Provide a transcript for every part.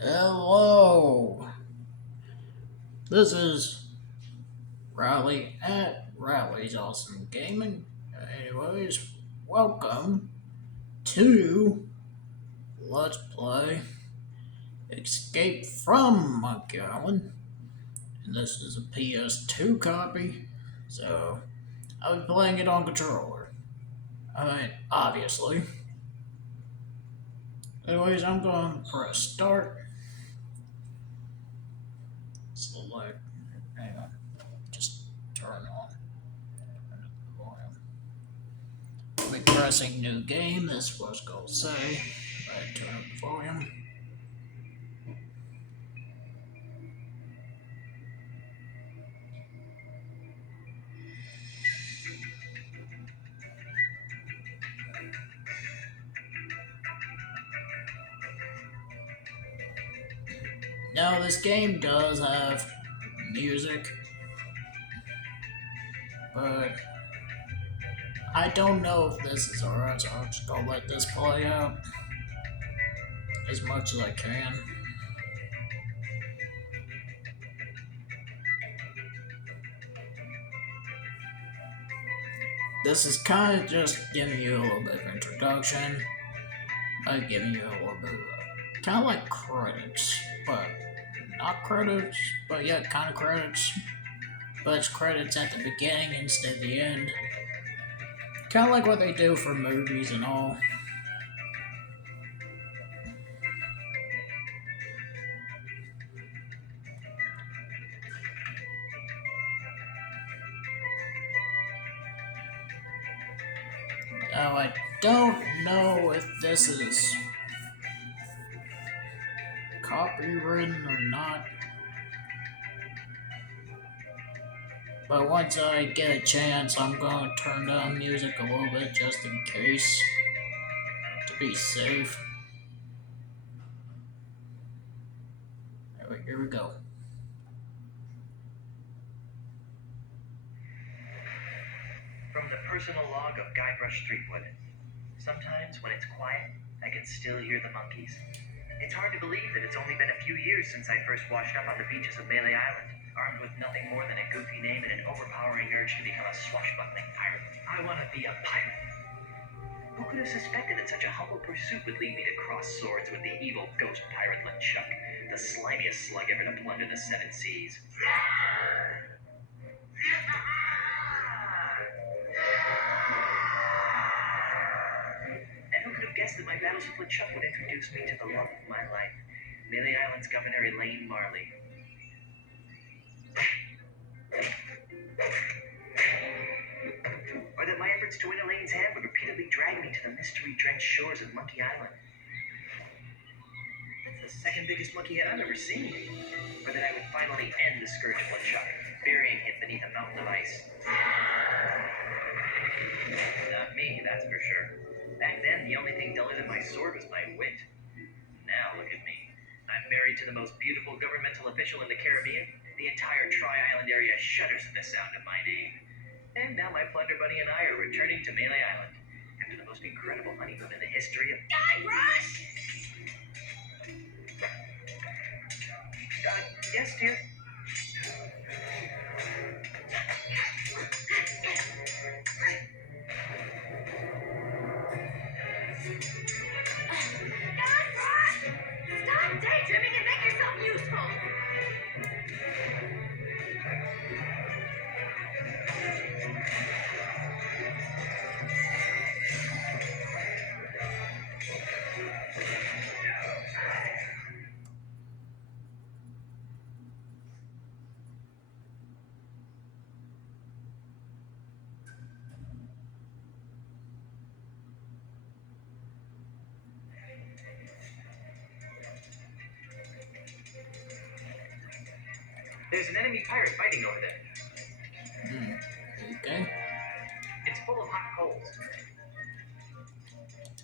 Hello, this is Riley at Riley's Awesome Gaming. Anyways, welcome to Let's Play Escape from Monkey Island. And this is a PS2 copy, so I'll be playing it on controller. Obviously. Anyways, I'm going to press start. Select, hang on, just turn on. Turn up the volume. I'll be pressing new game, this was going to say. Right, turn up the volume. Now, this game does have music, but I don't know if this is alright, so I'm just gonna let this play out as much as I can. This is kind of just giving you a little bit of introduction, giving you a little bit of kind of like credits, but not credits, but yeah, kind of credits, but it's credits at the beginning instead of the end. Kind of like what they do for movies and all. Now, I don't know if this is copywritten or not, but once I get a chance, I'm going to turn down music a little bit just in case, to be safe. Alright, here we go. From the personal log of Guybrush Threepwood. Sometimes when it's quiet, I can still hear the monkeys. It's hard to believe that it's only been a few years since I first washed up on the beaches of Melee Island, armed with nothing more than a goofy name and an overpowering urge to become a swashbuckling pirate. I want to be a pirate. Who could have suspected that such a humble pursuit would lead me to cross swords with the evil ghost pirate LeChuck, the slimiest slug ever to plunder the seven seas? And who could have guessed that my battles with LeChuck would introduce me to the love of my life, Melee Island's Governor Elaine Marley. Or that my efforts to win Elaine's hand would repeatedly drag me to the mystery-drenched shores of Monkey Island. That's the second biggest monkey head I've ever seen. Or that I would finally end the scourge of LeChuck, burying him beneath a mountain of ice. Not me, that's for sure. Back then, the only thing duller than my sword was my wit. Now look at me. I'm married to the most beautiful governmental official in the Caribbean. The entire Tri-Island area shudders at the sound of my name. And now my Plunder Bunny and I are returning to Melee Island after the most incredible honeymoon in the history of... Guybrush! Yes, dear? Stop daydreaming and make yourself useful! There's an enemy pirate fighting over there. Okay. It's full of hot coals.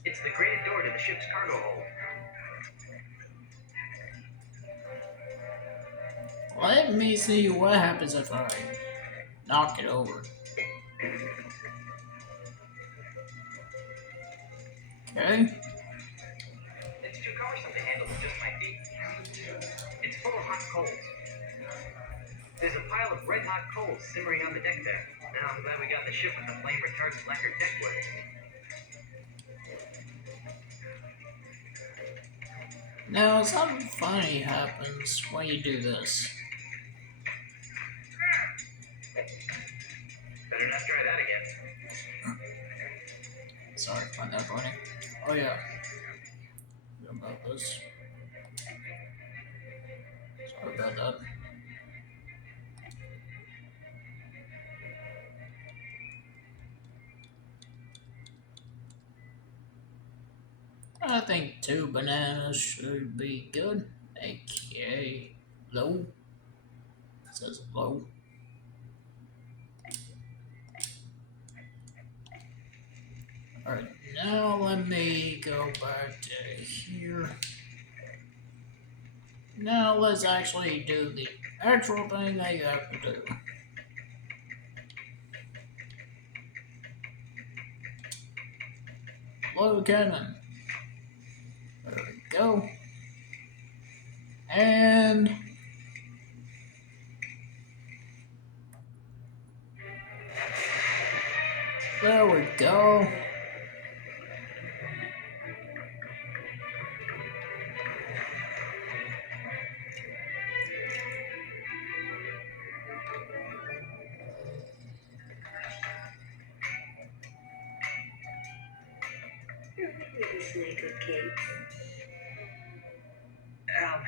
It's the grated door to the ship's cargo hold. Let me see what happens if I knock it over. Okay. It's too cumbersome to handle with just my feet. hot coals. There's a pile of red hot coals simmering on the deck there. Now I'm glad we got the ship with the flame retardant lacquered deck wood. Now, something funny happens when you do this. Better not try that again. Sorry, find that funny. Oh yeah. What about this? Sorry about that. I think 2 bananas should be good. AKA low. It says low. Alright, now let me go back to here. Now let's actually do the actual thing that you have to do. Load cannon. There we go. And there we go. Little snake of cakes.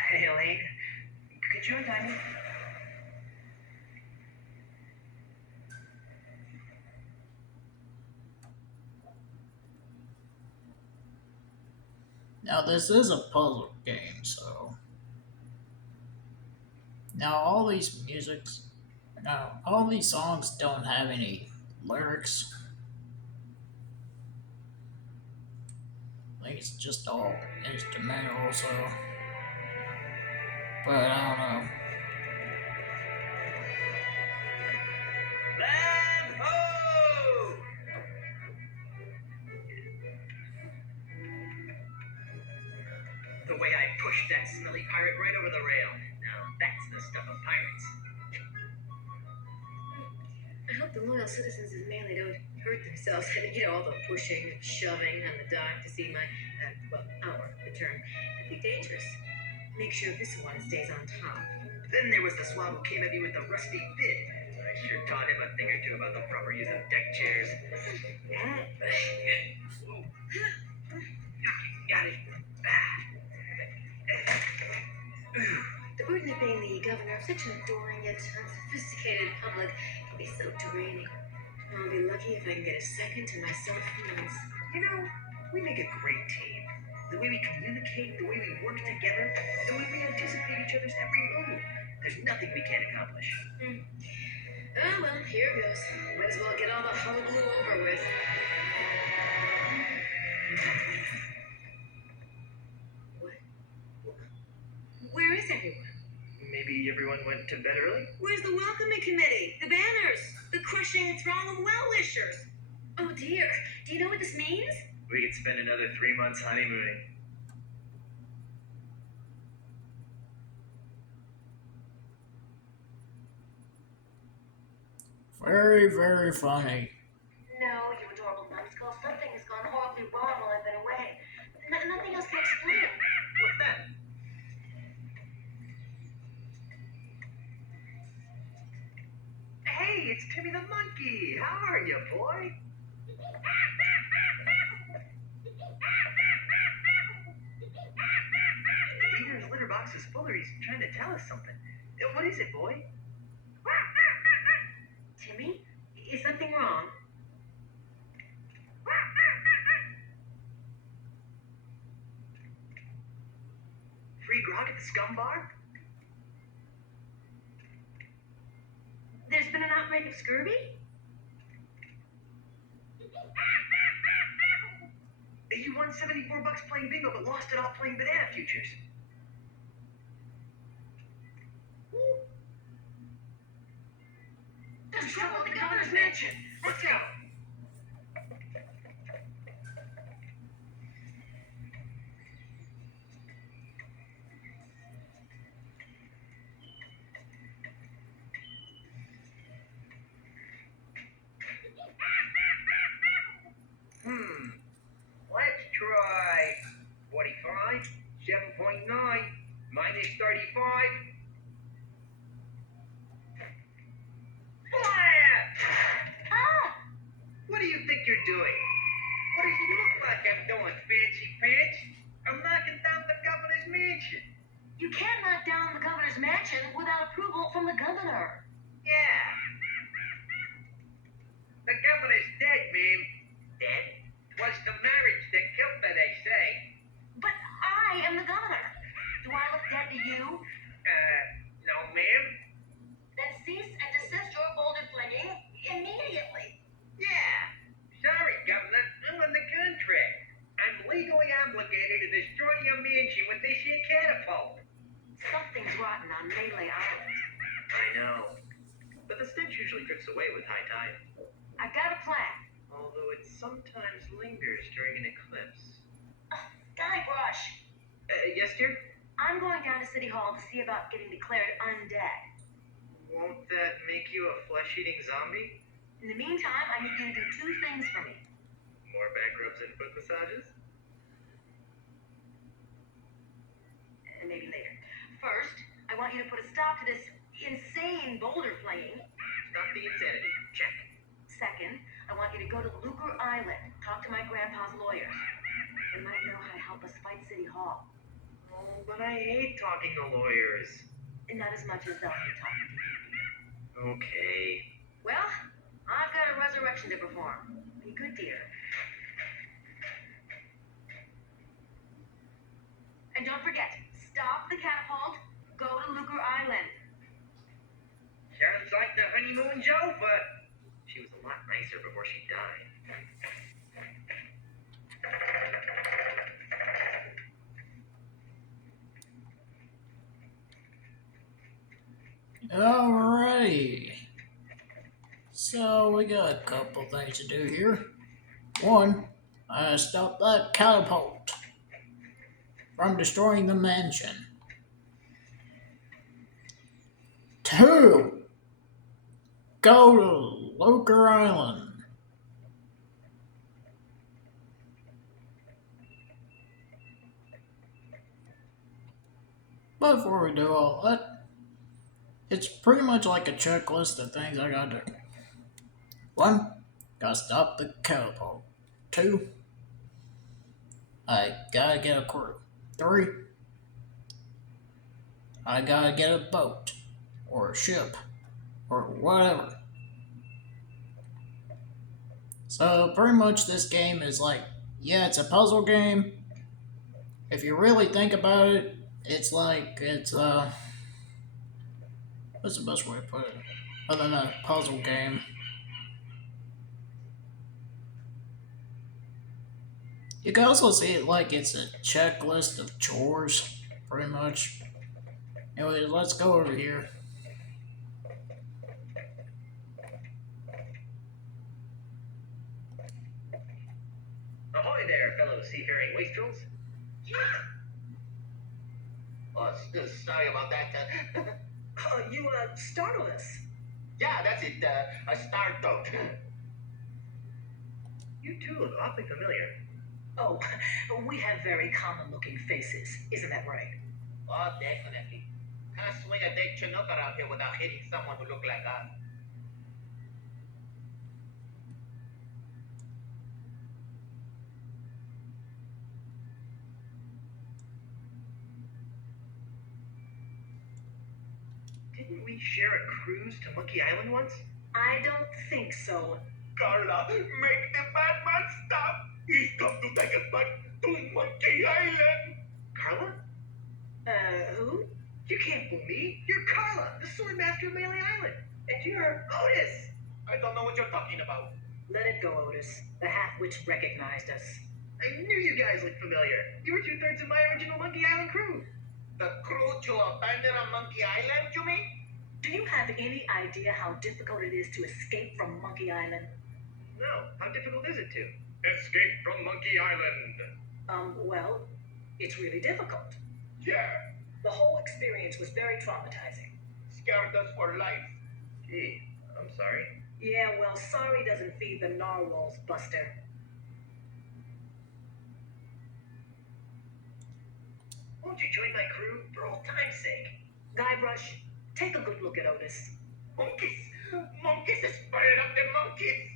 Hey Elaine, could you untie me? Now this is a puzzle game, so now all these songs don't have any lyrics. Like it's just all instrumental, so. But I don't know. Land ho! The way I pushed that smelly pirate right over the rail. Now that's the stuff of pirates. I hope the loyal citizens of Melee don't hurt themselves. All the pushing and shoving on the dock to see our return. Could be dangerous. Make sure this one stays on top. Then there was the swab who came at me with the rusty bit. I sure taught him a thing or two about the proper use of deck chairs. Got it. The burden of being the governor of such an adoring yet unsophisticated public can be so draining. I'll be lucky if I can get a second to myself once. We make a great team. The way we communicate, the way we work together, the way we anticipate each other's every move. There's nothing we can't accomplish. Oh, well, here goes. Might as well get all the hullabaloo over with. What? Where is everyone? Maybe everyone went to bed early? Where's the welcoming committee? The banners? The crushing throng of well-wishers? Oh dear, do you know what this means? We could spend another 3 months honeymooning. Very, very funny. No, you adorable numbskull. Something has gone horribly wrong while I've been away. Nothing else can explain it. What's that? Hey, it's Timmy the monkey. How are you, boy? Peter's litter box is full, or he's trying to tell us something. What is it, boy? Timmy, is something wrong? Free grog at the scum bar? There's been an outbreak of scurvy? You won $74 playing bingo, but lost it all playing banana futures. There's trouble at the governor's mansion. Let's go. Range 35. Ah! What do you think you're doing? What does it look like I'm doing, fancy pants? I'm knocking down the governor's mansion. You can't knock down the governor's mansion without approval from the governor. Yeah. The governor's dead, ma'am. Dead? Was the marriage that killed her, they say. But I am the governor. Do I look dead to you? No, ma'am. Then cease and desist your boulder flinging immediately. Yeah. Sorry, Governor. I'm on the contract. I'm legally obligated to destroy your mansion with this here catapult. Something's rotten on Melee Island. I know. But the stench usually drifts away with high tide. I got a plan. Although it sometimes lingers during an eclipse. Guybrush, Yes, dear? I'm going down to City Hall to see about getting declared undead. Won't that make you a flesh-eating zombie? In the meantime, I need you to do two things for me. More back rubs and foot massages? And maybe later. First, I want you to put a stop to this insane boulder flinging. Stop the insanity. Check. Second, I want you to go to Lucre Island, talk to my grandpa's lawyers. They might know how to help us fight City Hall. Oh, but I hate talking to lawyers. And not as much as they'll hate talking to you. Okay. Well, I've got a resurrection to perform. Be good, dear. And don't forget, stop the catapult, go to Lucre Island. Sounds like the honeymoon's over. She was a lot nicer before she died. Alrighty. So we got a couple things to do here. One, stop that catapult from destroying the mansion. Two, go to Lucre Island. Before we do all that, it's pretty much like a checklist of things I gotta do. One, gotta stop the catapult. Two, I gotta get a crew. Three, I gotta get a boat, or a ship, or whatever. So pretty much this game is like, yeah, it's a puzzle game. If you really think about it, it's what's the best way to put it? Other than a puzzle game. You can also see it like it's a checklist of chores, pretty much. Anyway, let's go over here. Ahoy there, fellow seafaring wastrels. Oh, sorry about that. You startled us. Yeah, that's it. A startled. You two look awfully familiar. Oh, we have very common-looking faces. Isn't that right? Oh, definitely. Can't swing a dead Chinook around here without hitting someone who look like us. Didn't we share a cruise to Monkey Island once? I don't think so. Carla, make the Batman stop. He's come to take us back to Monkey Island. Carla? Who? You can't fool me. You're Carla, the sword master of Melee Island. And you're Otis. I don't know what you're talking about. Let it go, Otis. The half-witch recognized us. I knew you guys looked familiar. You were two-thirds of my original Monkey Island crew. The crew to abandon on Monkey Island, you mean? Do you have any idea how difficult it is to escape from Monkey Island? No. How difficult is it to? Escape from Monkey Island. Well, it's really difficult. Yeah. The whole experience was very traumatizing. Scared us for life. Gee, I'm sorry. Yeah, well, sorry doesn't feed the narwhals, Buster. Won't you join my crew for old time's sake? Guybrush, take a good look at Otis. Monkeys! Monkeys is fired up the monkeys!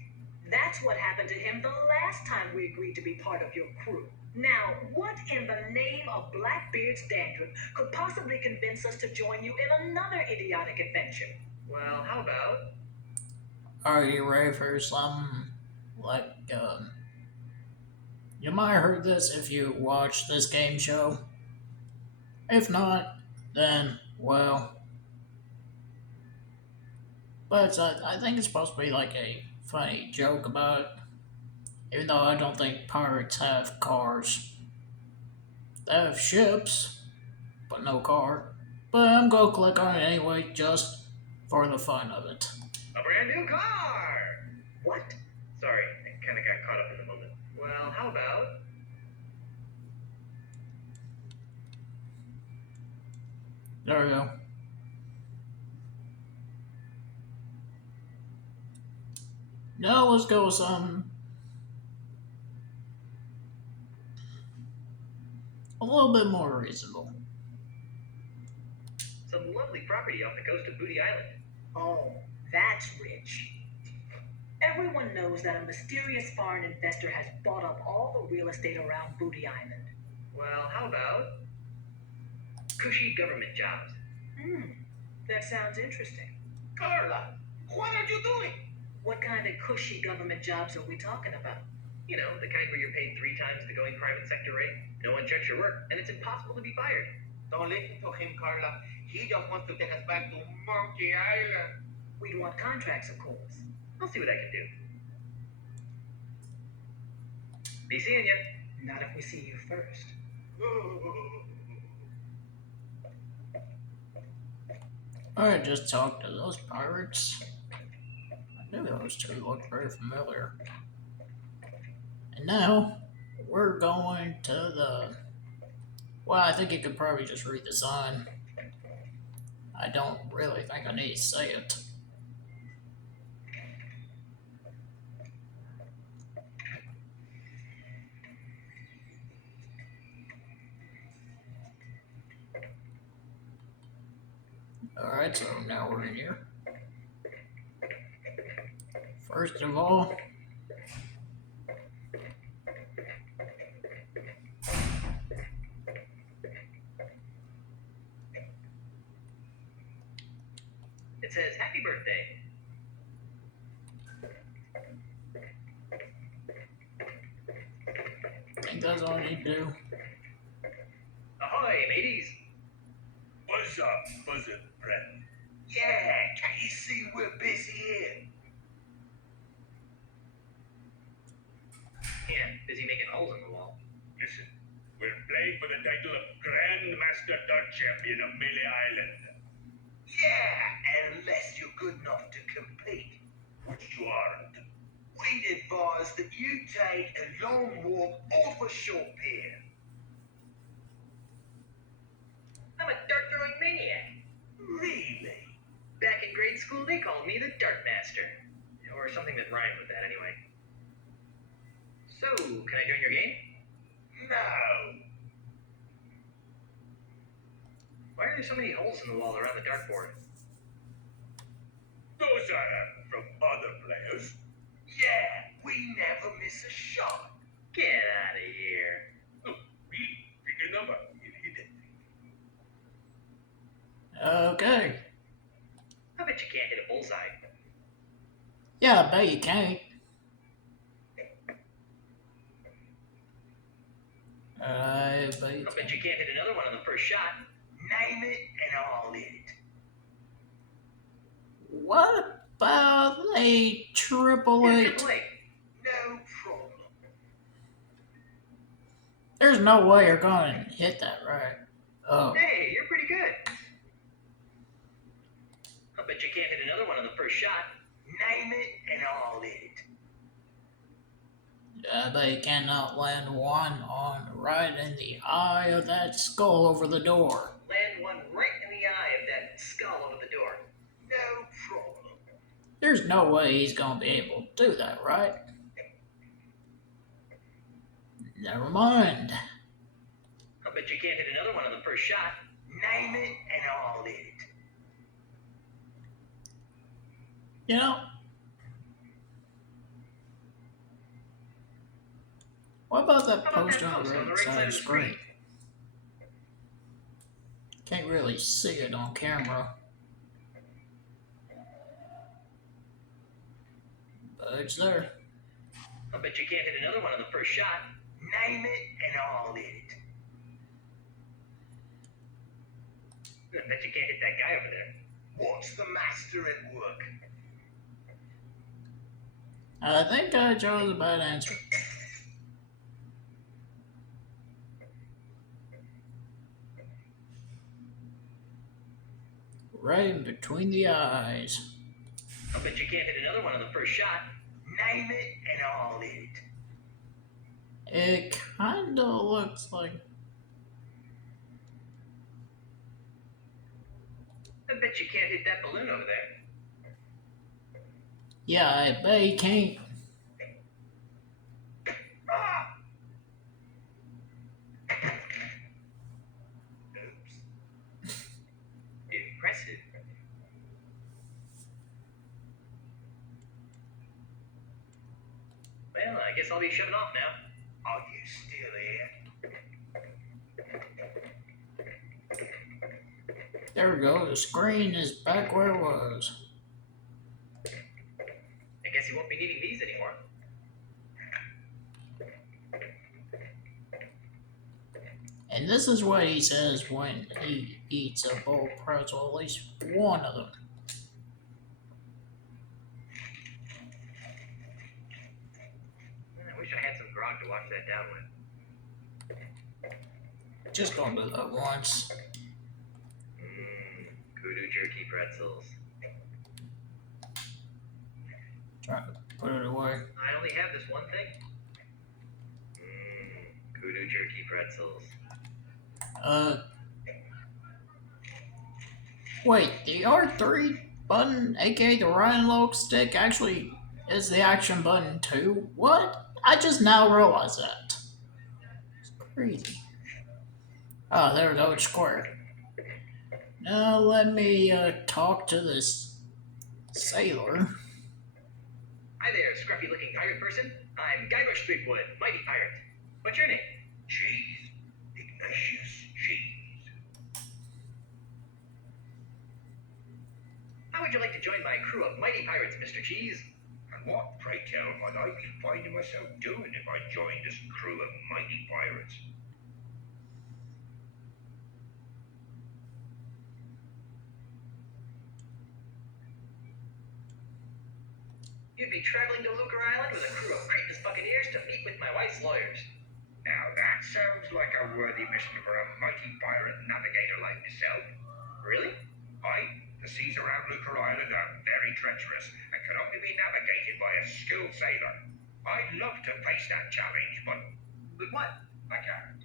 That's what happened to him the last time we agreed to be part of your crew. Now, what in the name of Blackbeard's dandruff could possibly convince us to join you in another idiotic adventure? Well, how about? Are you ready for some, like, you might have heard this if you watched this game show. If not, then, well, but I think it's supposed to be like a funny joke about it, even though I don't think pirates have cars. They have ships, but no car. But I'm gonna click on it anyway, just for the fun of it. A brand new car! What? Sorry, I kind of got caught up in the moment. Well, how about? There we go. Now let's go with some a little bit more reasonable. Some lovely property off the coast of Booty Island. Oh, that's rich. Everyone knows that a mysterious foreign investor has bought up all the real estate around Booty Island. Well, how about? Cushy government jobs. That sounds interesting. Carla, what are you doing? What kind of cushy government jobs are we talking about? You know, the kind where you're paid 3 times the going private sector rate, no one checks your work, and it's impossible to be fired. Don't listen to him, Carla. He just wants to take us back to Monkey Island. We'd want contracts, of course. I'll see what I can do. Be seeing ya. Not if we see you first. Alright, just talk to those pirates. I knew those two looked very familiar. And now, we're going to the... Well, I think you could probably just read the sign. I don't really think I need to say it. Alright, so now we're in here. First of all, It says, happy birthday. I think that's all I need to do. Ahoy, mateys. What's up, buzzard friend? Yeah, can you see we're busy here? Yeah, busy making holes in the wall. Listen, we're playing for the title of Grand Master Dart Champion of Melee Island. Yeah, unless you're good enough to compete. Which you aren't. We'd advise that you take a long walk off a short pier. I'm a dart throwing maniac. Really? Back in grade school, they called me the Dart Master. Or something that rhymed with that, anyway. So, can I join your game? No. Why are there so many holes in the wall around the dartboard? Those are from other players. Yeah, we never miss a shot. Get out of here. Look, pick a number. You hit it. Okay. I bet you can't hit a bullseye. Yeah, I bet you can't. I bet you I bet you can't hit another one on the first shot. Name it and I'll hit it. What about a triple Yeah, eight? Triple Eight. No problem. There's no way you're going to hit that, right? Oh. Hey, you're pretty good. I bet you can't hit another one on the first shot. Name it and I'll hit it. I bet you cannot land one on right in the eye of that skull over the door. Land one right in the eye of that skull over the door. No problem. There's no way he's going to be able to do that, right? Never mind. I I bet you can't hit another one on the first shot. Name it and I'll hit it. You know, what about that How about poster that on the post on the right right side side of the screen? Can't really see it on camera, but it's there. I bet you can't hit another one on the first shot. Name it and I'll hit it. I bet you can't hit that guy over there. What's the master at work? I think I chose a bad answer. Right in between the eyes. I bet you can't hit another one on the first shot. Name it and I'll hit it. It kinda looks like. I bet you can't hit that balloon over there. Yeah, I bet he can't. Ah! Oops. Impressive. Well, I guess I'll be shoving off now. Are you still here? There we go, the screen is back where it was. I guess he won't be needing these anymore. And this is what he says when he eats a bowl of pretzel, at least one of them. I wish I had some grog to wash that down with. Just gonna do that once. Kudu jerky pretzels. Try to put it away. I only have this one thing. Kudu jerky pretzels. Wait, the R3 button, aka the right analog stick, actually is the action button too? What? I just now realized that. It's crazy. Oh, there we go, it's square. Now let me talk to this sailor. Hi there, scruffy looking pirate person. I'm Guybrush Threepwood, mighty pirate. What's your name? Cheese. Ignatius Cheese. How would you like to join my crew of mighty pirates, Mr. Cheese? And what, pray tell, might I be finding myself doing if I joined this crew of mighty pirates? You'd be traveling to Lucre Island with a crew of Cretan's buccaneers to meet with my wife's lawyers. Now that sounds like a worthy mission for a mighty pirate navigator like myself. Really? Aye, the seas around Lucre Island are very treacherous and can only be navigated by a skilled sailor. I'd love to face that challenge, but what? I can't.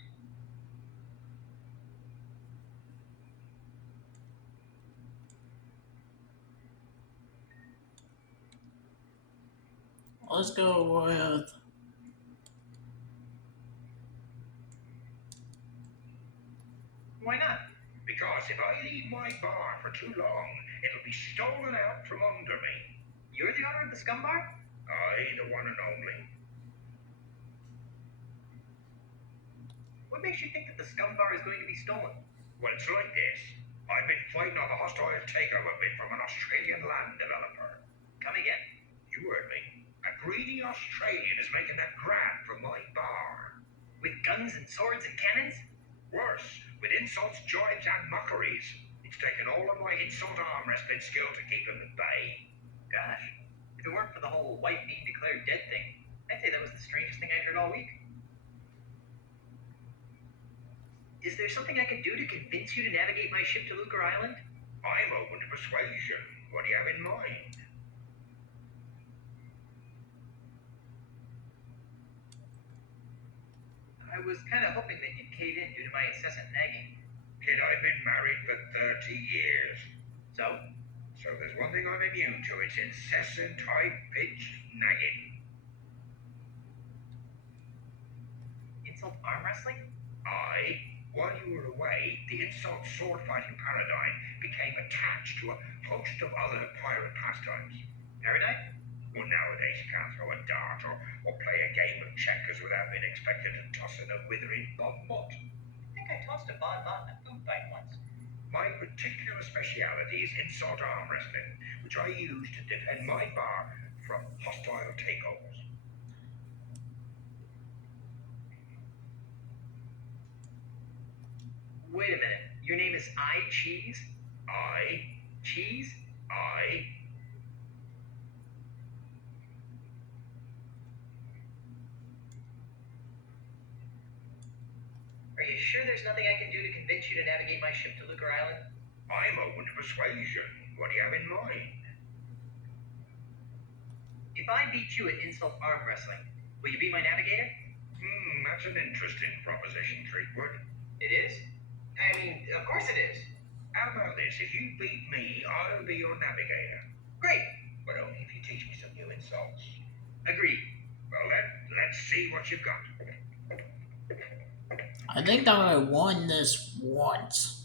Let's go with. Why not? Because if I leave my bar for too long, it'll be stolen out from under me. You're the owner of the scum bar? Aye, the one and only. What makes you think that the scum bar is going to be stolen? Well, it's like this. I've been fighting off a hostile takeover bid from an Australian land developer. Come again. You heard me. A greedy Australian is making that grab for my bar. With guns and swords and cannons? Worse, with insults, jibes, and mockeries. It's taken all of my insult arm wrestling skill to keep him at bay. Gosh, if it weren't for the whole wife being declared dead thing, I'd say that was the strangest thing I'd heard all week. Is there something I could do to convince you to navigate my ship to Lucre Island? I'm open to persuasion. What do you have in mind? I was kind of hoping that you'd cave in due to my incessant nagging. Kid, I've been married for 30 years. So? So there's one thing I'm immune to. It's incessant, high-pitched nagging. Insult arm wrestling? Aye. While you were away, the insult sword fighting paradigm became attached to a host of other pirate pastimes. Paradigm? Well, nowadays you can't throw a dart or play a game of checkers without being expected to toss in a withering bonbon. I think I tossed a bonbon in a food fight once. My particular speciality is insult arm wrestling, which I use to defend my bar from hostile takeovers. Wait a minute. Your name is I Cheese? I, Cheese? I, Are you sure there's nothing I can do to convince you to navigate my ship to Lucre Island? I'm open to persuasion. What do you have in mind? If I beat you at insult arm wrestling, will you be my navigator? That's an interesting proposition, Treatwood. It is? I mean, of course it is. How about this? If you beat me, I'll be your navigator. Great. But only if you teach me some new insults. Agreed. Well, let's see what you've got. I think that I won this once.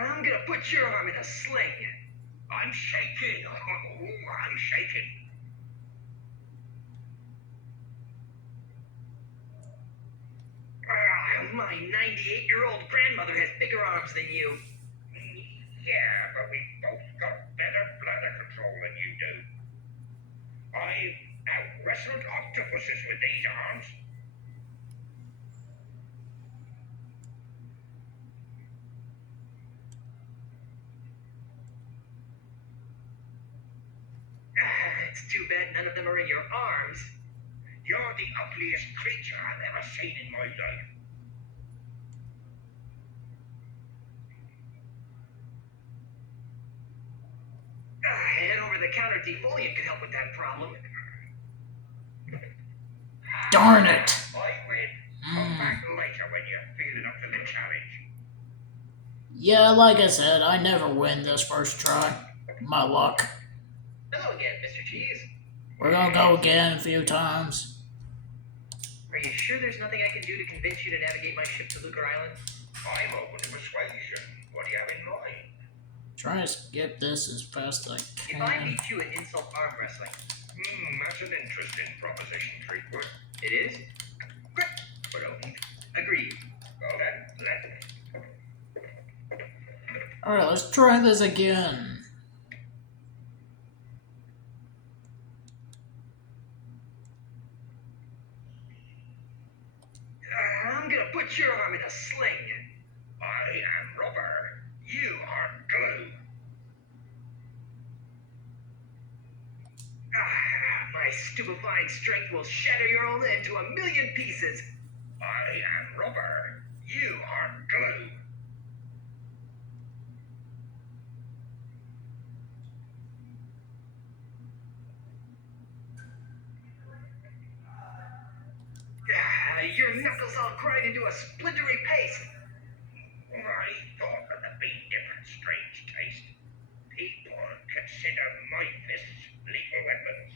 I'm gonna put your arm in a sling. I'm shaking. Oh, I'm shaking. My 98-year-old grandmother has bigger arms than you. Yeah, but we both got better bladder control than you do. I've out-wrestled octopuses with these arms. It's too bad none of them are in your arms. You're the ugliest creature I've ever seen in my life. An over-the-counter defoliant could help with that problem. Darn it! I win. Come back later when you're feeling up to the challenge. Yeah, like I said, I never win this first try. My luck. Hello again, Mr. Cheese. We're gonna go again a few times. Are you sure there's nothing I can do to convince you to navigate my ship to Lucre Island? I'm open to persuasion. What do you have in mind? Try to skip this as fast as I If I can. beat you at insult arm wrestling, That's an interesting proposition, Treatwood. it is? Great. But only. Agreed. Well then, Alright, let's try this again. I'm gonna put your arm in a sling. I am rubber. You are glue. My stupefying strength will shatter your own into a million pieces. I am rubber. You are glue. Your knuckles all cried into a splintery paste. I thought that there'd be different strange taste. People consider my fists lethal weapons.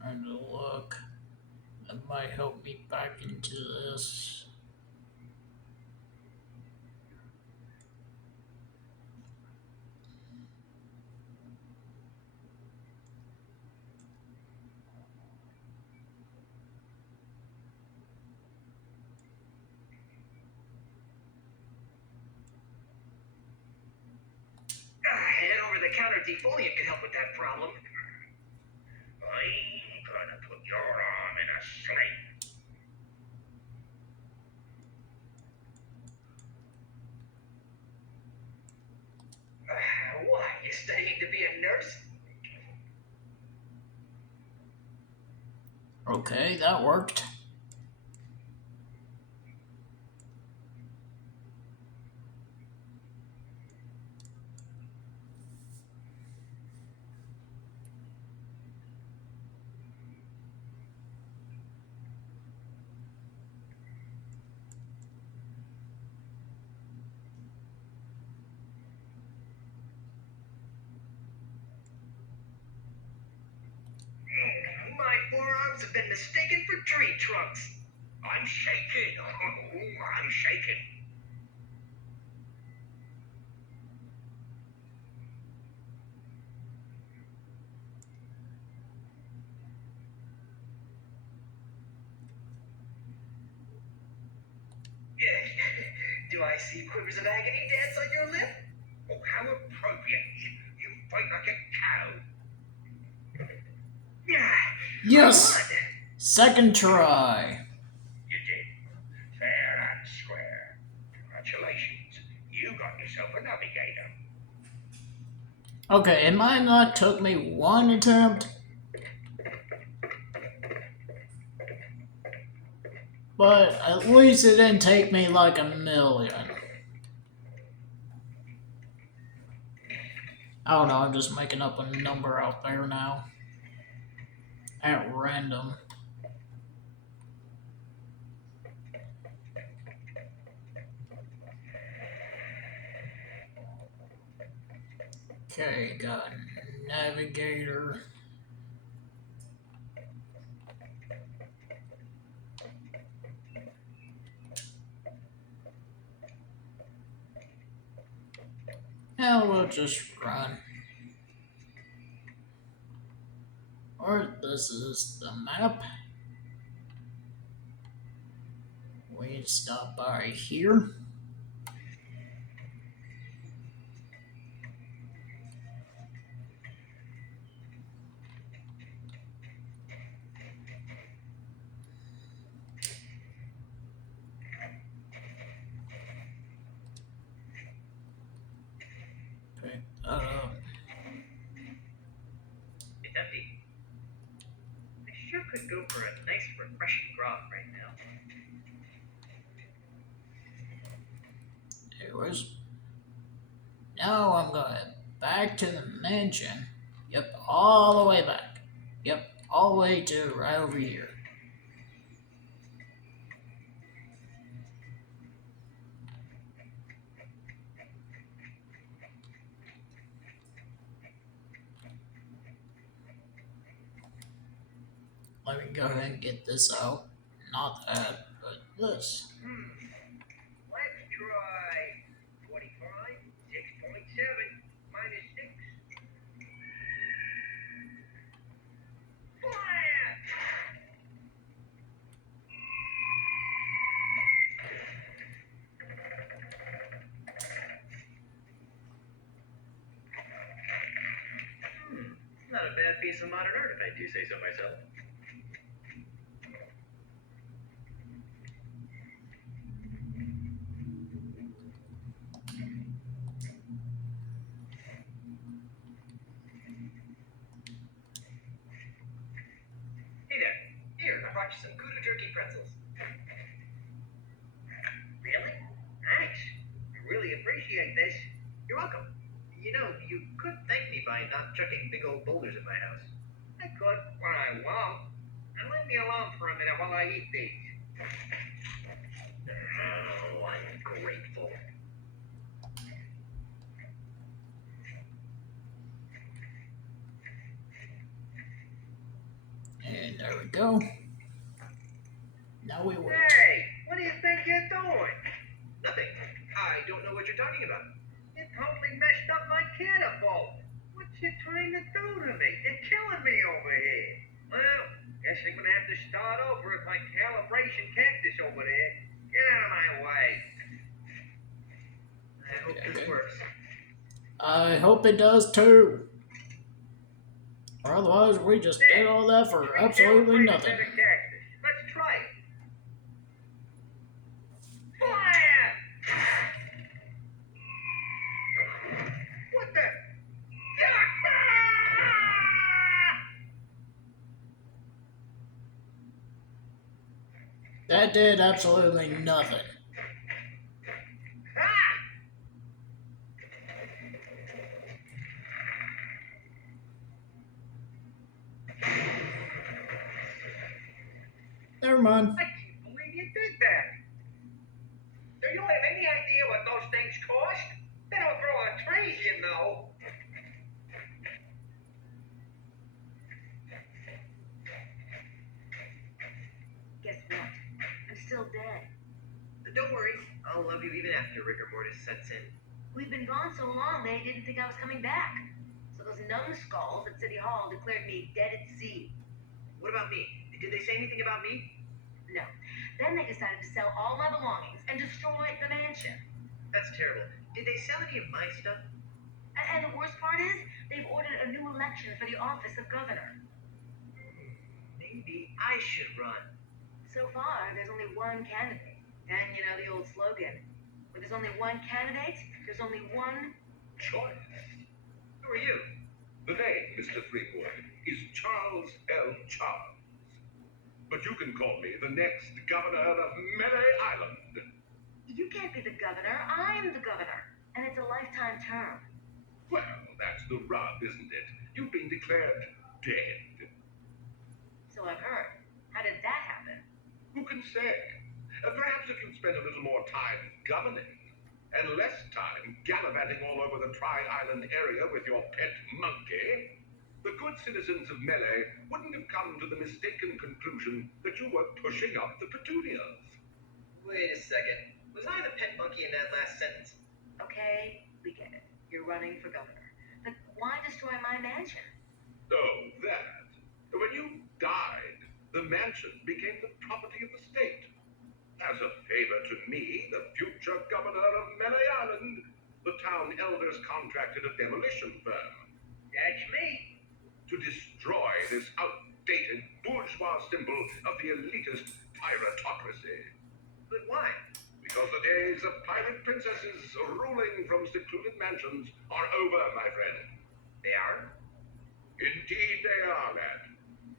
Trying to look. That might help me back into this. guarantee Foliant can help with that problem. I'm gonna put your arm in a sling. Why? You studying to be a nurse? Okay, that worked. My forearms have been mistaken for tree trunks. I'm shaking. Oh, I'm shaking. Do I see quivers of agony dance on your lip? Oh, how appropriate. You fight like a cow. Yeah. Yes! I won. Second try. You did. Fair and square. Congratulations. You got yourself a navigator. Okay, it might not took me one attempt, but at least it didn't take me like a million. I don't know, I'm just making up a number out there now. At random. Okay, got navigator. Now we'll just run. Or this is the map. We stop by here. Pick that up. It's empty. I sure could go for a nice refreshing grog right now. Anyways. Now I'm going back to the mansion. Yep, all the way back. Yep, all the way to right over here. Let me go ahead and get this out. Not that, but this. Let's try 25, 6.7, minus 6. Fire! Not a bad piece of modern art, if I do say so myself. Hey there. Here, I brought you some kudu jerky pretzels. Really? Thanks. I really appreciate this. You're welcome. You know, you could thank me by not chucking big old boulders at my house. I could, but I won't. And leave me alone for a minute while I eat these. Oh, I'm grateful. And there we go. Now we wait. Hey, what do you think you're doing? Nothing. I don't know what you're talking about. You totally messed up my catapult. What you trying to do to me? You're killing me over here. Well, guess I'm gonna have to start over with my calibration cactus over there. Get out of my way. I hope this Okay. works. I hope it does too. Or otherwise, we just did all that for Three absolutely tailed nothing. better cactus. Let's try it. Fire! What the? That did absolutely nothing. Ah! Never mind. I can't believe you did that. Do you have any idea what those things cost? They don't grow on trees, you know. Guess what? I'm still dead. Don't worry, I'll love you even after rigor mortis sets in. We've been gone so long they didn't think I was coming back. So those numbskulls at City Hall declared me dead at sea. What about me? Did they say anything about me? No. Then they decided to sell all my belongings and destroy the mansion. That's terrible. Did they sell any of my stuff? And the worst part is, they've ordered a new election for the office of governor. Maybe I should run. So far, there's only one candidate. And you know the old slogan, where there's only one candidate, there's only one Choice. Who are you? The name, Mr. Threepwood, is Charles L. Charles. But you can call me the next governor of Melee Island. You can't be the governor. I'm the governor. And it's a lifetime term. Well, that's the rub, isn't it? You've been declared dead. So I've heard. How did that happen? Who can say? Perhaps if you'd spent a little more time governing, and less time gallivanting all over the Tri-Island area with your pet monkey, the good citizens of Melee wouldn't have come to the mistaken conclusion that you were pushing up the petunias. Wait a second. Was I the pet monkey in that last sentence? Okay, we get it. You're running for governor. But why destroy my mansion? Oh, that. When you died, the mansion became the property of the state. As a favor to me, the future governor of Melee Island, the town elders contracted a demolition firm That's me. to destroy this outdated bourgeois symbol of the elitist piratocracy. But why? Because the days of pirate princesses ruling from secluded mansions are over, my friend. They are? Indeed they are, lad.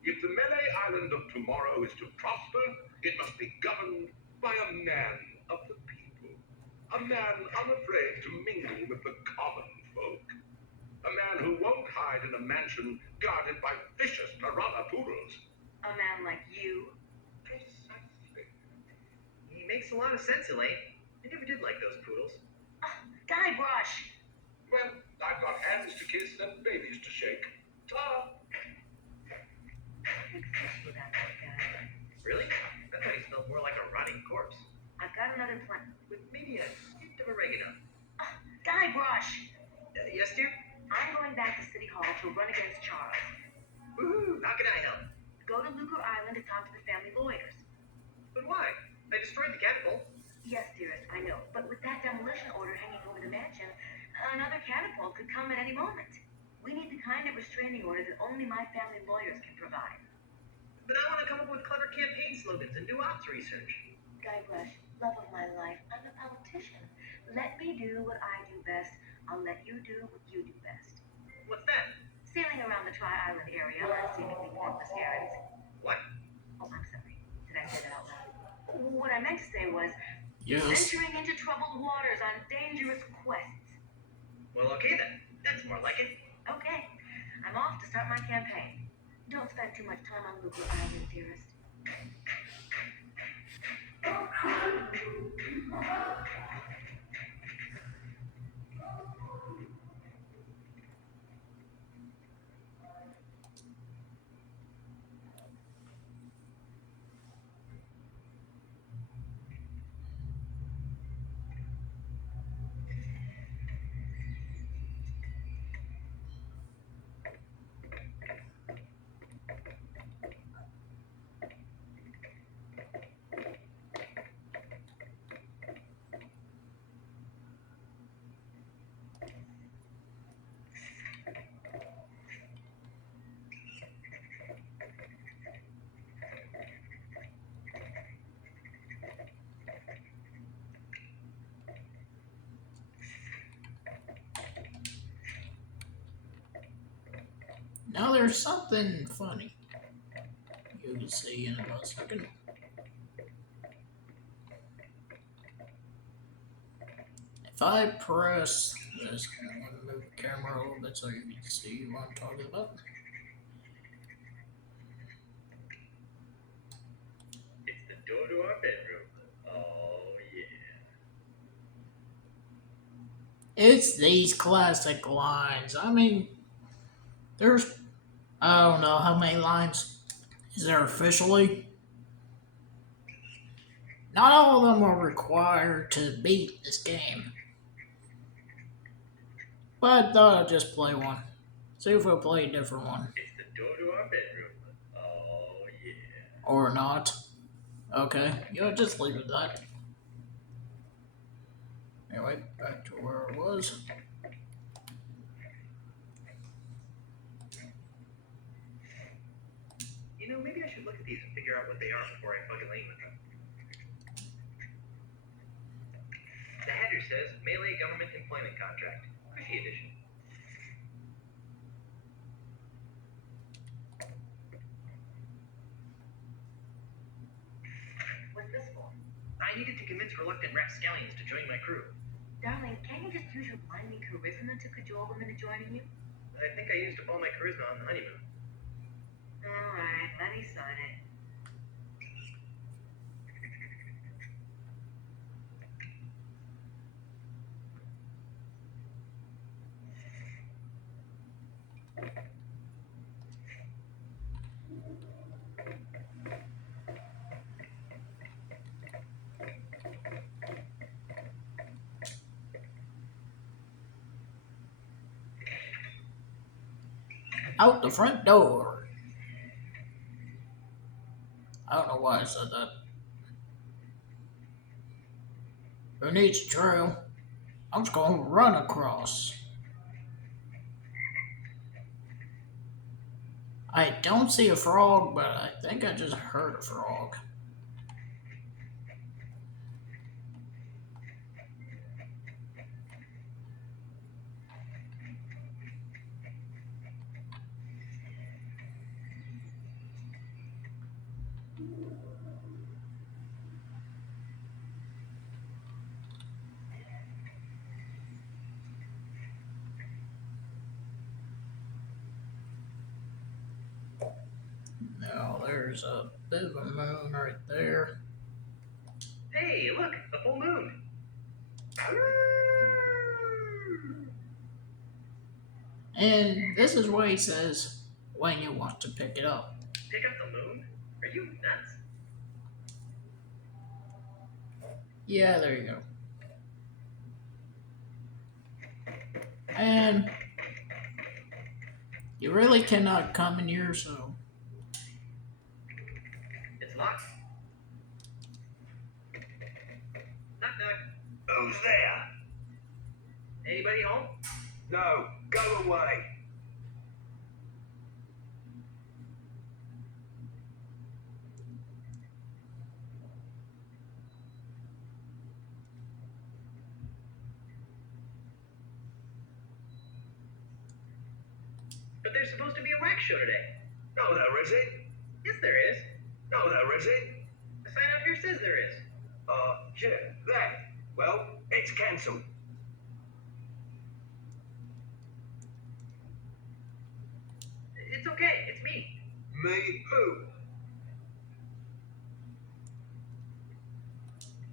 If the Melee Island of tomorrow is to prosper, it must be governed by a man of the people. A man unafraid to mingle with the common folk. A man who won't hide in a mansion guarded by vicious piranha poodles. A man like you? Precisely. He makes a lot of sense, Elaine. I never did like those poodles. Guybrush! Well, I've got hands to kiss and babies to shake. Ta! Big fishy about that guy. Really? I thought he smelled more like a rotting corpse. I've got another plan. With maybe a hint of oregano. Guybrush! Yes, dear? I'm going back to City Hall to run against Charles. Woohoo! How can I help? Go to Lucre Island to talk to the family lawyers. But why? I destroyed the catapult. Yes, dearest, I know. But with that demolition order hanging over the mansion, another catapult could come at any moment. We need the kind of restraining order that only my family lawyers can provide. But I want to come up with clever campaign slogans and do ops research. Guybrush, love of my life, I'm a politician. Let me do what I do best. I'll let you do what you do best. What's that? Sailing around the Tri-Island area on seemingly pointless errands. What? Oh, I'm sorry. Did I say that out loud? What I meant to say was Yes. venturing into troubled waters on dangerous quests. Well, okay then. That's more like it. Okay, I'm off to start my campaign. Don't spend too much time on Lucre Island, dearest. Now there's something funny. You can see in about a second. If I press this, I'm going to move the camera a little bit so you can see what I'm talking about. It's the door to our bedroom. Oh, yeah. It's these classic lines. I mean, there's, I don't know how many lines is there officially. Not all of them are required to beat this game. But I thought I'd just play one. See if we'll play a different one. It's the door to our bedroom. Oh, yeah. Or not. Okay, yeah, just leave it at that. Anyway, back to where it was. You know, maybe I should look at these and figure out what they are before I bug Elaine with them. The header says Melee Government Employment Contract. Cushy edition. What's this for? I needed to convince reluctant rapscallions to join my crew. Darling, can't you just use your blinding charisma to cajole them into joining you? I think I used up all my charisma on the honeymoon. Alright, let me sign it. Out the front door. I don't know why I said that. Who needs a trail? I'm just gonna run across. I don't see a frog, but I think I just heard a frog. Now there's a bit of a moon right there. Hey, look, a full moon. And this is what he says when you want to pick it up. Pick up the moon? Are you nuts? Yeah, there you go. And you really cannot come in here, so It's locked. Knock, knock. Who's there? Anybody home? No, go away. But there's supposed to be a wax show today. No, there isn't. Yes, there is. No, there isn't. The sign out here says there is. Yeah, there. Well, it's cancelled. It's okay. It's me. Me who?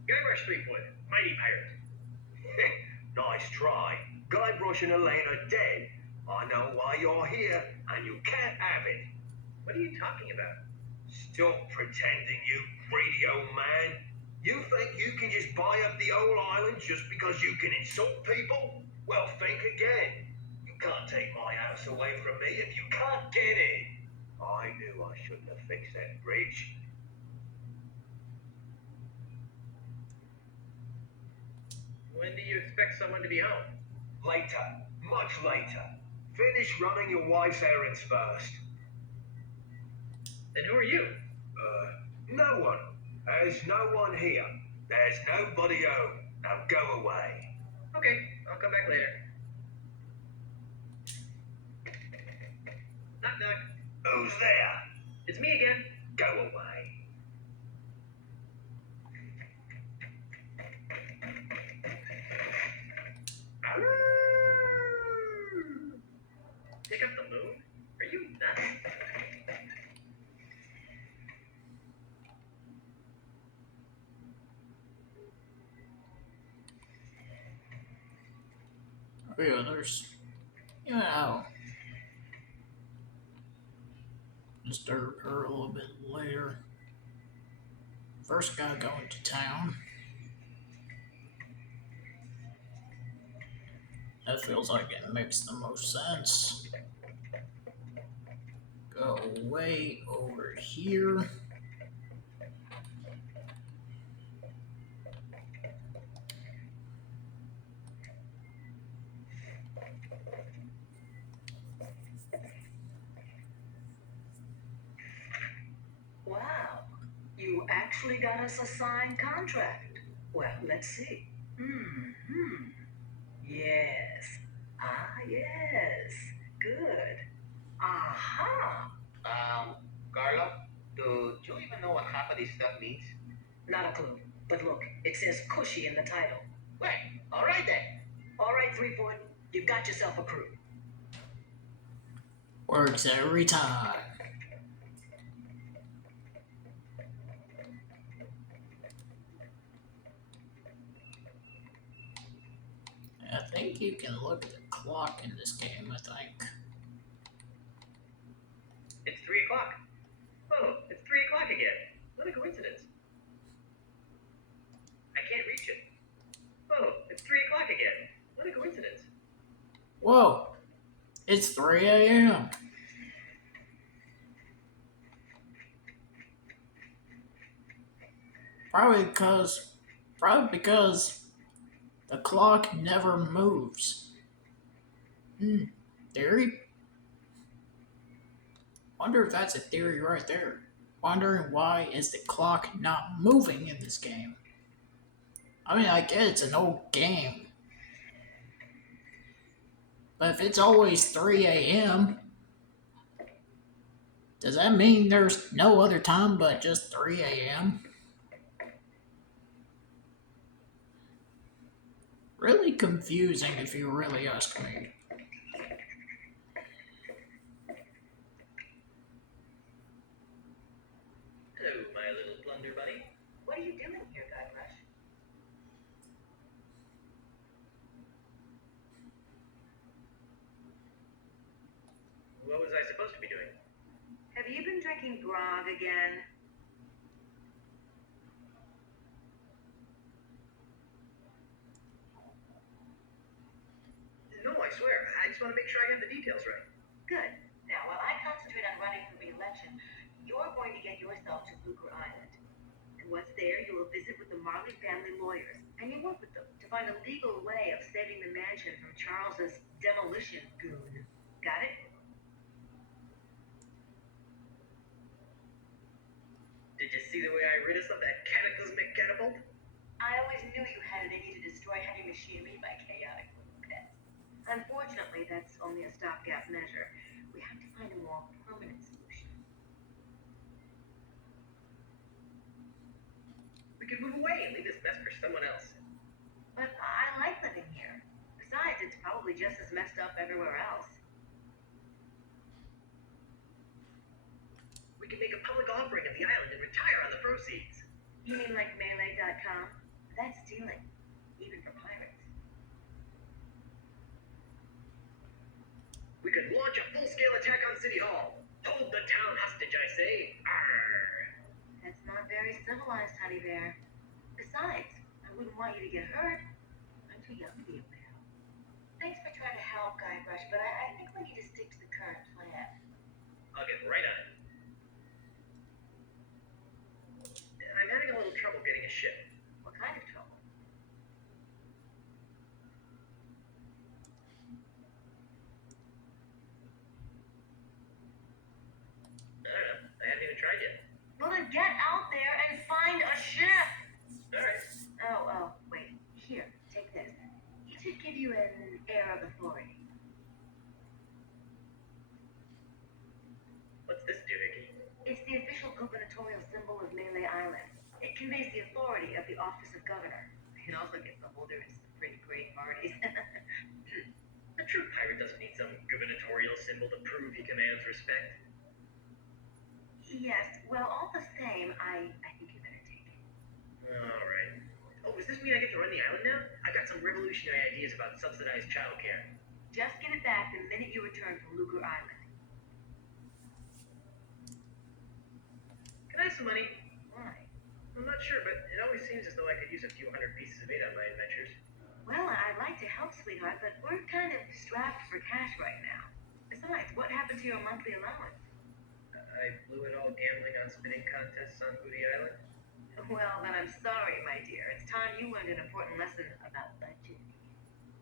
Guybrush Threepwood, mighty pirate. Nice try. Guybrush and Elaine are dead. I know why you're here, and you can't have it. What are you talking about? Stop pretending, you greedy old man. You think you can just buy up the whole island just because you can insult people? Well, think again. You can't take my house away from me if you can't get in. I knew I shouldn't have fixed that bridge. When do you expect someone to be home? Later. Much later. Finish running your wife's errands first. Then who are you? No one. There's no one here. There's nobody home. Now go away. Okay, I'll come back later. Knock knock. Who's there? It's me again. Go away. Pick up the moon? Are you nuts? Oh yeah, there's, you know, disturb her a little bit later. First guy going to town. That feels like it makes the most sense. Go way over here. Wow, you actually got us a signed contract. Well, let's see. Yes. Ah, yes. Good. Aha. Carla, do you even know what half of this stuff means? Not a clue. But look, it says cushy in the title. Wait, alright then. All right, 3-Foot, you got yourself a crew. Works every time. I think you can look at the clock in this game, I think. It's 3 o'clock. Oh, it's 3 o'clock again. What a coincidence. I can't reach it. Oh, it's 3 o'clock again. What a coincidence. Whoa! It's 3 a.m. Probably because the clock never moves. Theory? Wonder if that's a theory right there. Wondering why is the clock not moving in this game? I mean, I get it's an old game. But if it's always 3 a.m., does that mean there's no other time but just 3 a.m.? Really confusing if you really ask me. Hello, my little plunder buddy. What are you doing here, Guybrush? What was I supposed to be doing? Have you been drinking grog again? No, I swear. I just want to make sure I have the details right. Good. Now, while I concentrate on running for re-election, you're going to get yourself to Lucre Island. And once there, you will visit with the Marley family lawyers, and you work with them to find a legal way of saving the mansion from Charles's demolition goon. Got it? Did you see the way I rid us of that cataclysmic catapult? I always knew you had it in you to destroy heavy machinery by chaotic pets. Unfortunately, that's only a stopgap measure. We have to find a more permanent solution. We could move away and leave this mess for someone else. But I like living here. Besides, it's probably just as messed up everywhere else. We could make a public offering of the island and retire on the proceeds. You mean like Melee.com? That's stealing, even for pirates. We could launch a full-scale attack on City Hall. Hold the town hostage, I say. Arr! That's not very civilized, Honey Bear. Besides, I wouldn't want you to get hurt. I'm too young to be a bear. Thanks for trying to help, Guybrush, but I think we need to stick to the current plan. I'll get right on it. I'm having a little trouble getting a ship. What kind of trouble? I don't know. I haven't even tried yet. Well, then get out there and find a ship! Alright. Oh, wait. Here, take this. It should give you an air of authority. It conveys the authority of the office of governor. It also gives the holders some pretty great parties. A true pirate doesn't need some gubernatorial symbol to prove he commands respect. Yes, well, all the same, I think you better take it. Alright. Oh, does this mean I get to run the island now? I've got some revolutionary ideas about subsidized childcare. Just give it back the minute you return from Luger Island. Can I have some money? Why? I'm not sure, but it always seems as though I could use a few hundred pieces of 8 on my adventures. Well, I'd like to help, sweetheart, but we're kind of strapped for cash right now. Besides, what happened to your monthly allowance? I blew it all gambling on spinning contests on Booty Island. Well, then I'm sorry, my dear. It's time you learned an important lesson about budgeting.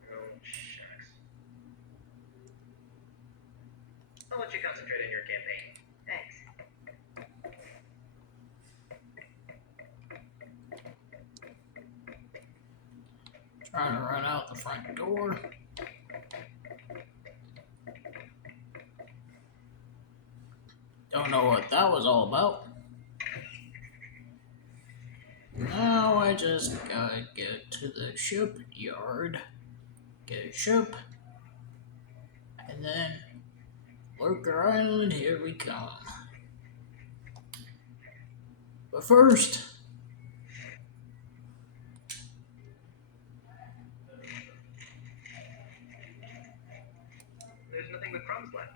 Oh, shucks. I'll let you concentrate on your campaign. Thanks. Trying to run out the front door. Don't know what that was all about. Now I just gotta get to the shipyard, get a ship, and then Lurker Island, here we come. But first, There's nothing but crumbs left.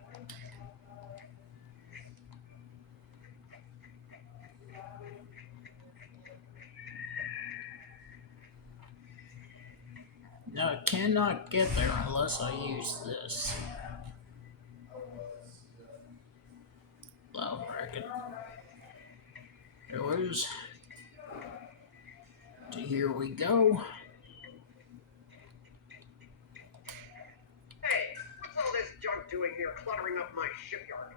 now I cannot get there unless I use this. Loud bracket. There it is. So here we go. Hey, what's all this junk doing here cluttering up my shipyard?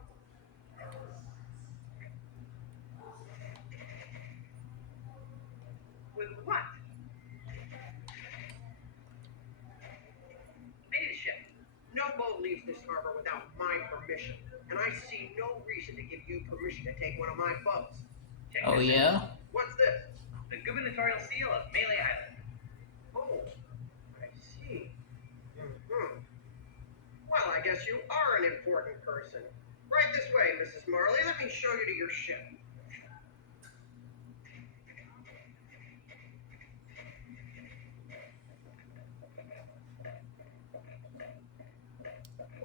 With what? I need a ship. No boat leaves this harbor without my permission, and I see no reason to give you permission to take one of my boats. Check Oh this out. yeah? What's this? The gubernatorial seal of Melee Island. Oh, I see. Mm-hmm. Well, I guess you are an important person. Right this way, Mrs. Marley. Let me show you to your ship.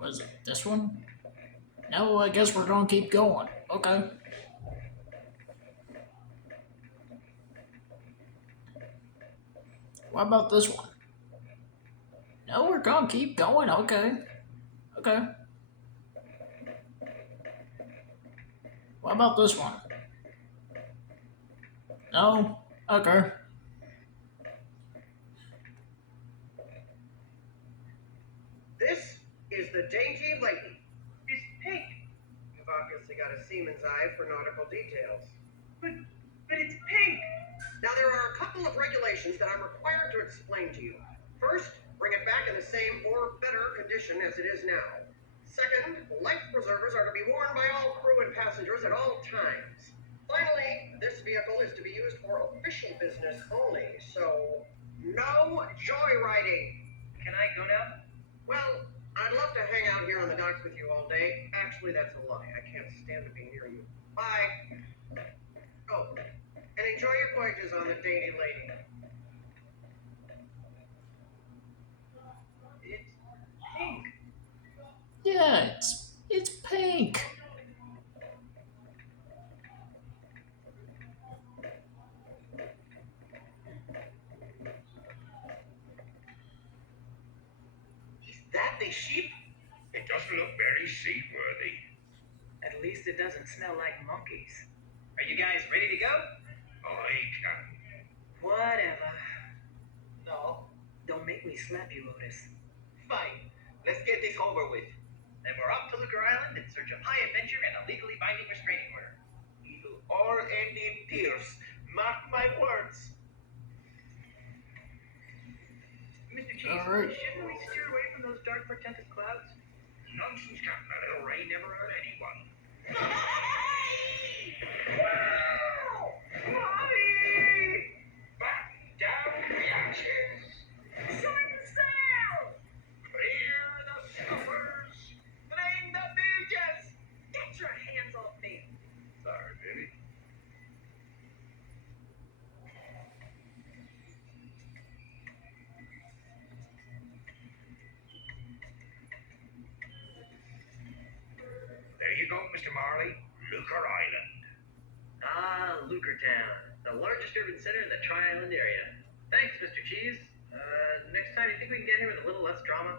Was it this one? No, I guess we're gonna keep going. Okay. What about this one? No, we're gonna keep going. Okay. Okay. What about this one? No? Okay. This is the Dainty Lady. It's pink. You've obviously got a seaman's eye for nautical details. But it's pink. Now, there are a couple of regulations that I'm required to explain to you. First, bring it back in the same or better condition as it is now. Second, life preservers are to be worn by all crew and passengers at all times. Finally, this vehicle is to be used for official business only, so no joyriding. Can I go now? Well, I'd love to hang out here on the docks with you all day. Actually, that's a lie. I can't stand to be near you. Bye. Oh, and enjoy your voyages on the Dainty Lady. It's pink. Yeah, it's pink. Is that the ship? It doesn't look very seaworthy. At least it doesn't smell like monkeys. Are you guys ready to go? I can. Whatever. No. Don't make me slap you, Otis. Fine. Let's get this over with. Then we're off to Luker Island in search of high adventure and a legally binding restraining order. It'll all end in tears. Mark my words. Mr. Chief, All right. shouldn't we steer away from those dark, portentous clouds? Nonsense, Captain. A little rain never hurt anyone. Mommy! Town, the largest urban center in the Tri-Island area. Thanks, Mr. Cheese. Next time, you think we can get here with a little less drama?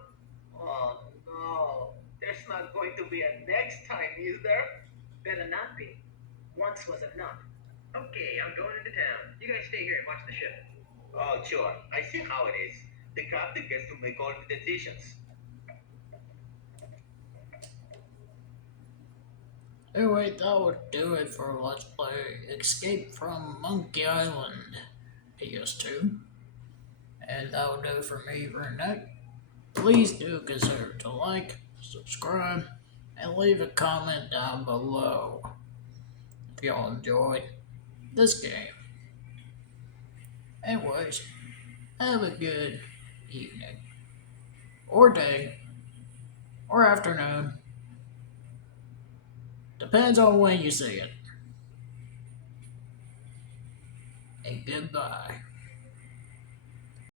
Oh no, there's not going to be a next time, is there? Better not be. Once was enough. Okay, I'm going into town. You guys stay here and watch the ship. Oh, sure. I see how it is. The captain gets to make all the decisions. Anyway, that would do it for Let's Play Escape from Monkey Island PS2. And that would do it for me for tonight. Please do consider to like, subscribe, and leave a comment down below if y'all enjoyed this game. Anyways, have a good evening, or day, or afternoon. Depends on when you see it. And goodbye.